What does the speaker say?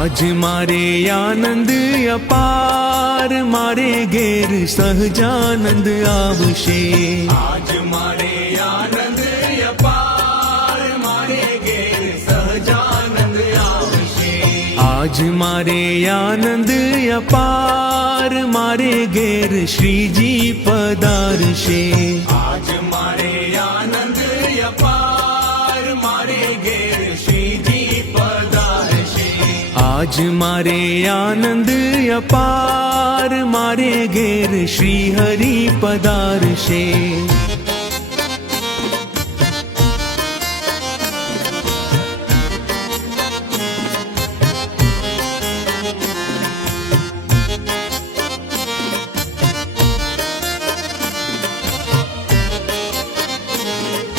आज मारे आनंद अपार मारे घेर सहजानंद आवशे। आज मारे आनंद अपार मारे घेर सहजानंद आवशे। आज मारे आनंद अपार मारे घेर श्रीजी पधारशे। आज मारे आनंद अपार मारे घेर श्रीजी पधारशे। आज मारे आनंद अपार मारे घेर श्री हरि पधारशे।